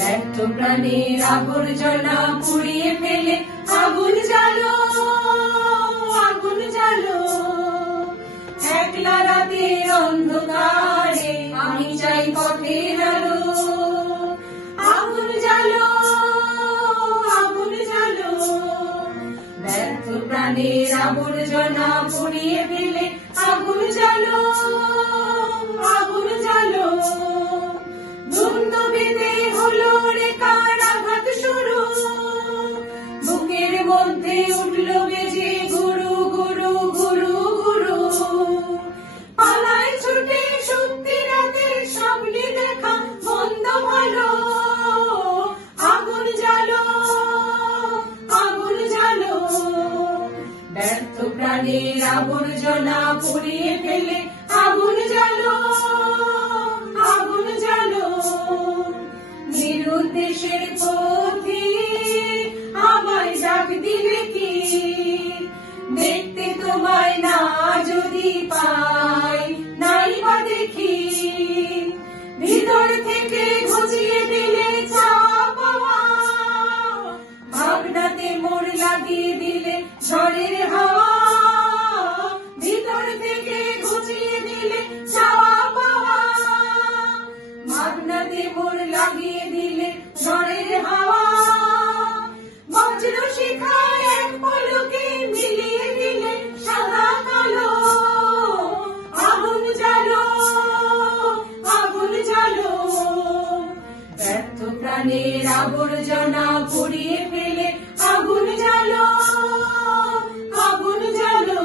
ব্যর্থ প্রাণের আবর্জনা পুড়িয়ে ফেলে আগুন জ্বালো, আগুন জ্বালো। একলা রাতের অন্ধকারে আমি চাই পথের আলো। আগুন জ্বালো, আগুন জ্বালো। ব্যর্থ প্রাণের আবর্জনা পুড়িয়ে ফেলে আগুন জ্বালো, আগুন জ্বালো। ধুন্ধ বেঁধে হলো রে কার আঘাত শুরু, বুকের মধ্যে উঠলো বেজে গুরু গুরু গুরু গুরু। পালায় ছুটে সত্যি রাতের স্বপ্নে দেখা মন্দ ভালো। আগুন জ্বালো, আগুন জ্বালো। ব্যর্থ প্রাণের আবর্জনা পুড়িয়ে ফেলে আগুন জ্বালো, আগুন জ্বালো। নিরুদ্দেশের পথে আমায় ডাক দিলে কি, দেখতে তোমায় না যদি পাই নাই বা দেখি। ভিতর থেকে ঘুচিয়ে দিলে চাওয়া পাওয়া, ভাবনাতে মোড় লাগিয়ে দিলে ঝড়ের হাওয়া। ভিতর থেকে ঘুচিয়ে দিলে চাওয়া পাওয়া, ভাবনাতে মোড় লাগিয়ে দিলে ঝড়ের হাওয়া। বজ্র শিখায় এক পলকে মিলিয়ে দিলে সাদা কালো। আগুন জ্বালো, আগুন জ্বালো। ব্যর্থ প্রাণের আবর্জনা পুড়িয়ে ফেলে আগুন জ্বালো, আগুন জ্বালো।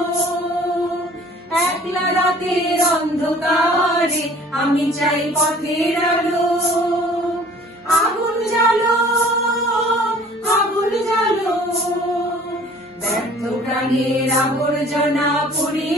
একলা রাতের অন্ধকারে আমি চাই পথের আলো। আগুন জ্বালো, আগুন জ্বালো। ব্যর্থ প্রাণের আবর্জনা পুড়িয়ে